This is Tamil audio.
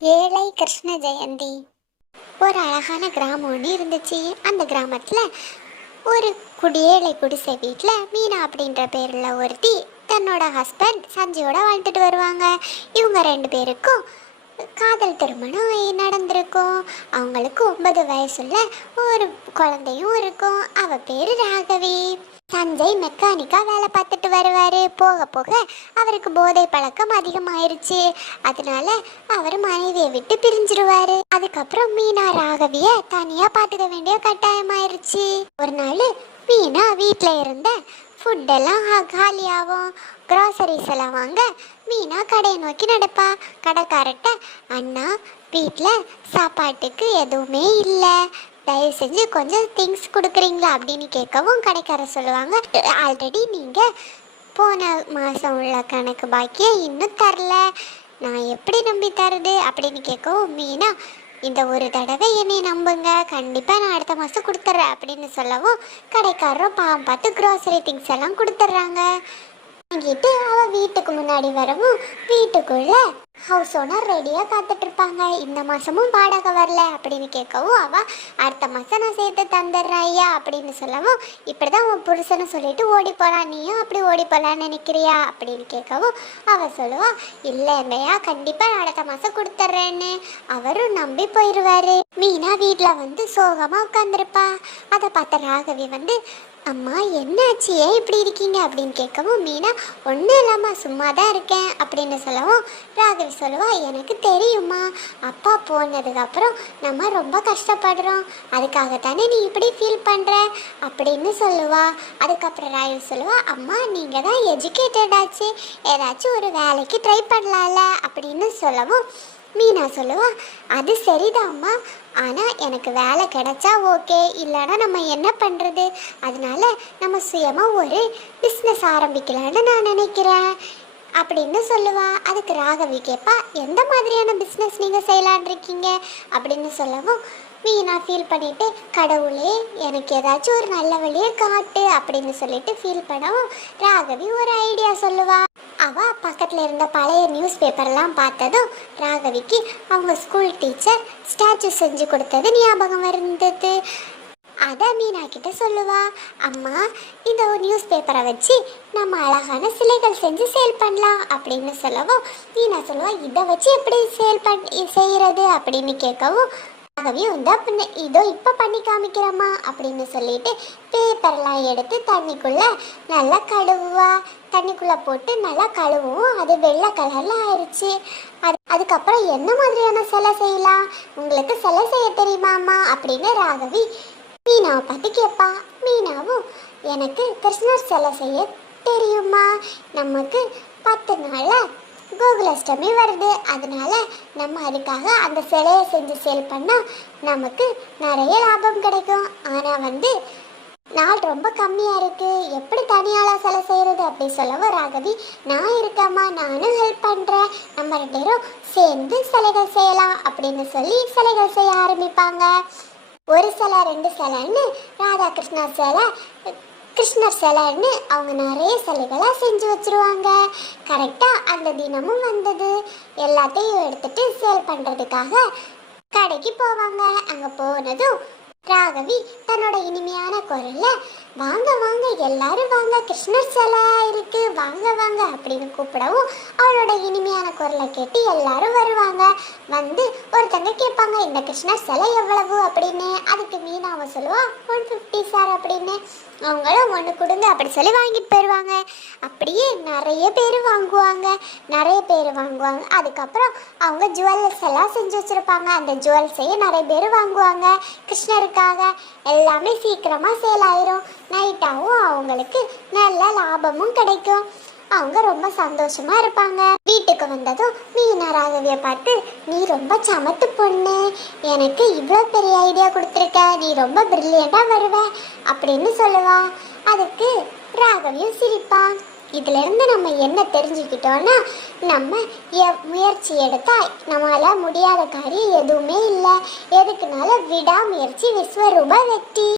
ஏழை கிருஷ்ண ஜெயந்தி. ஒரு அழகான கிராமம் ஒன்று இருந்துச்சு. அந்த கிராமத்தில் ஒரு குடியேழை குடிசை வீட்டில் மீனா அப்படின்ற பேரில் ஒருத்தி தன்னோட ஹஸ்பண்ட் சஞ்சயோட வாழ்ந்துட்டு வருவாங்க. இவங்க ரெண்டு பேருக்கும் காதல் திருமணம் நடந்திருக்கும். அவங்களுக்கு ஒன்பது வயசுல ஒரு குழந்தையும் இருக்கும். அவ பேரு ராகவி. சஞ்சய் மெக்கானிக்கா வேலை பார்த்துட்டு வருவாரு. போக போக அவருக்கு போதை பழக்கம் அதிகமாயிருச்சு. அதனால அவர் மனைவியை விட்டு பிரிஞ்சிருவாரு. அதுக்கப்புறம் மீனா ராகவிய தனியா பார்த்துக்க வேண்டிய கட்டாயமாயிருச்சு. ஒரு நாள் மீனா வீட்டில் இருந்த ஃபுட்டெல்லாம் காலியாகும். க்ராசரிஸ் எல்லாம் வாங்க மீனா கடையை நோக்கி நடப்பா. கடைக்காரட்ட அண்ணா வீட்டில் சாப்பாட்டுக்கு எதுவுமே இல்லை. தயவு செஞ்சு கொஞ்சம் திங்ஸ் கொடுக்குறீங்களா? அப்படின்னு கேட்கவும் கடைக்காரர் சொல்லுவாங்க ஆல்ரெடி நீங்கள் போன மாதம் உள்ள கணக்கு பாக்கியை இன்னும் தரல. நான் எப்படி நம்பி தருது? அப்படின்னு கேட்கவும் மீனா இந்த ஒரு தடவை என்னை நம்புங்க கண்டிப்பாக நான் அடுத்த மாதம் கொடுத்துட்றேன் அப்படின்னு சொல்லவும் கடைக்காரரும் பாவம் பார்த்து க்ரோசரி திங்ஸ் எல்லாம் கொடுத்துட்றாங்க. வாங்கிட்டு அவள் வீட்டுக்கு முன்னாடி வரவும் வீட்டுக்குள்ளே ஹவுஸ் ஓனர் ரெடியாக காத்துட்டு இருப்பாங்க இந்த மாசமும் வாடகை வரல அப்படின்னு கேட்கவும் அவ அடுத்த மாசம் நான் சேர்த்து தந்துடுறேன் ஐயா அப்படின்னு சொல்லவும் இப்படிதான் உன் புருஷனை சொல்லிட்டு ஓடி போகிறான் நீயும் அப்படி ஓடி போகலான்னு நினைக்கிறியா? அப்படின்னு கேட்கவும் அவ சொல்லுவா இல்லைங்கய்யா கண்டிப்பா நான் அடுத்த மாசம் கொடுத்துட்றேன்னு. அவரும் நம்பி போயிடுவாரு மீனா வீட்டில் வந்து சோகமா உட்காந்துருப்பா அதை பார்த்த ராகவி வந்து அம்மா என்னாச்சு? ஏன் இப்படி இருக்கீங்க? அப்படின்னு கேட்கவும் மீனா ஒன்றும் இல்லைம்மா சும்மா தான் இருக்கேன் அப்படின்னு சொல்லவும் ராகவி சொல்லுவா எனக்கு தெரியுமா அப்பா போனதுக்கப்புறம் நம்ம ரொம்ப கஷ்டப்படுறோம். அதுக்காகத்தானே நீ இப்படி ஃபீல் பண்ணுற அப்படின்னு சொல்லுவா. அதுக்கப்புறம் ராகவி சொல்லுவா அம்மா நீங்கள் தான் எஜுகேட்டடாச்சு ஏதாச்சும் ஒரு வேலைக்கு ட்ரை பண்ணலாம்ல அப்படின்னு சொல்லவும் மீனா சொல்லுவா அது சரிதாம்மா ஆனால் எனக்கு வேலை கிடைச்சா ஓகே. இல்லைன்னா நம்ம என்ன பண்ணுறது அதனால நம்ம சுயமாக ஒரு பிஸ்னஸ் ஆரம்பிக்கலான்னு நான் நினைக்கிறேன். அப்படின்னு சொல்லுவா. அதுக்கு ராகவி கேட்பா எந்த மாதிரியான பிஸ்னஸ் நீங்கள் செய்யலான் இருக்கீங்க? அப்படின்னு சொல்லவும் மீனா ஃபீல் பண்ணிவிட்டு கடவுளே எனக்கு ஏதாச்சும் ஒரு நல்ல வழியை காட்டு. அப்படின்னு சொல்லிட்டு ஃபீல் பண்ணவும் ராகவி ஒரு ஐடியா சொல்லுவா. அவ பக்கத்தில் இருந்த பழைய நியூஸ் பேப்பர்லாம் பார்த்ததும் ராகவிக்கு அவங்க ஸ்கூல் டீச்சர் ஸ்டாச்சு செஞ்சு கொடுத்தது ஞாபகம் இருந்தது அதை மீனா கிட்ட சொல்லுவா அம்மா இந்த ஒரு நியூஸ் பேப்பரை வச்சு நம்ம அழகான சிலைகள் செஞ்சு சேல் பண்ணலாம் அப்படின்னு சொல்லவும் மீனா சொல்லுவா இதை வச்சு எப்படி சேல் பண் செய்கிறது அப்படின்னு கேட்கவும் ஆகவே வந்து அப்படின்னு இதோ இப்போ பண்ணி காமிக்கிறம்மா அப்படின்னு சொல்லிட்டு பேப்பர்லாம் எடுத்து தண்ணிக்குள்ளே நல்லா கழுவுவா. தண்ணிக்குள்ளே போட்டு நல்லா கழுவும் அது வெள்ளை கலரில் ஆயிடுச்சு அது அதுக்கப்புறம் என்ன மாதிரியான சிலை செய்யலாம்? உங்களுக்கு சிலை செய்ய தெரியுமாம்மா? அப்படின்னு ராகவி மீனாவை பார்த்து கேட்பா மீனாவும் எனக்கு கிருஷ்ணர் சிலை செய்ய தெரியுமா? நமக்கு பத்து நாளில் கோகுலாஷ்டமி வருது. அதனால நம்ம அதுக்காக அந்த சிலையை செஞ்சு சேல் பண்ணால் நமக்கு நிறைய லாபம் கிடைக்கும். ஆனால் வந்து நாள் ரொம்ப கம்மியாக இருக்குது எப்படி தனியாளா சிலை செய்கிறது அப்படி சொல்லவும் ராகவி நான் இருக்கம்மா நானும் ஹெல்ப் பண்ணுறேன் நம்ம ரெண்டு பேரும் சேர்ந்து சிலைகள் செய்யலாம் அப்படின்னு சொல்லி சிலைகள் செய்ய ஆரம்பிப்பாங்க. ஒரு சிலை ரெண்டு சிலைன்னு ராதாகிருஷ்ணா சிலை கிருஷ்ணர் சிலைன்னு அவங்க நிறைய சிலைகளாக செஞ்சு வச்சுருவாங்க. கரெக்டாக அந்த தினமும் வந்தது. எல்லாத்தையும் எடுத்துட்டு சேல் பண்ணுறதுக்காக கடைக்கு போவாங்க. அங்கே போனதும் ராகவி தன்னோட இனிமையான குரல்ல வாங்க வாங்க எல்லாரும் வாங்க கிருஷ்ணர் சிலை இருக்கு வாங்க வாங்க அப்படின்னு கூப்பிடவும் அவளோட இனிமையான குரலை கேட்டு எல்லாரும் வருவாங்க. வந்து ஒருத்தங்க கேட்பாங்க இந்த கிருஷ்ணர் சிலை எவ்வளவு? அப்படின்னு. அதுக்கு மீனாவை சொல்லுவா ஒன் ஃபிஃப்டி சார் அப்படின்னு. அவங்களும் ஒன்று கொடுங்க அப்படி சொல்லி வாங்கிட்டு போயிடுவாங்க அப்படியே நிறைய பேர் வாங்குவாங்க நிறைய பேர் வாங்குவாங்க. அதுக்கப்புறம் அவங்க ஜுவல்ஸ் எல்லாம் செஞ்சு வச்சுருப்பாங்க. அந்த ஜுவல்ஸையும் நிறைய பேர் வாங்குவாங்க. கிருஷ்ணருக்காக எல்லாமே சீக்கிரமாக சேல் ஆயிரும். நைட்டாகவும் அவங்களுக்கு நல்ல லாபமும் கிடைக்கும். அவங்க ரொம்ப சந்தோஷமா இருப்பாங்க. வீட்டுக்கு வந்ததும் மீனா ராகவிய பார்த்து நீ ரொம்ப சமத்து பொண்ணு. எனக்கு இவ்வளோ பெரிய ஐடியா கொடுத்துருக்க. நீ ரொம்ப பிரில்லியண்டா வருவ. அப்படின்னு சொல்லுவா. அதுக்கு ராகவியும் சிரிப்பான் இதுல இருந்து நம்ம என்ன தெரிஞ்சுக்கிட்டோம்னா நம்ம எ- முயற்சி எடுத்தா நம்மளால முடியாத காரியம் எதுவுமே இல்லை. எதுக்குனால விடாமுயற்சி விஸ்வரூப வெற்றி.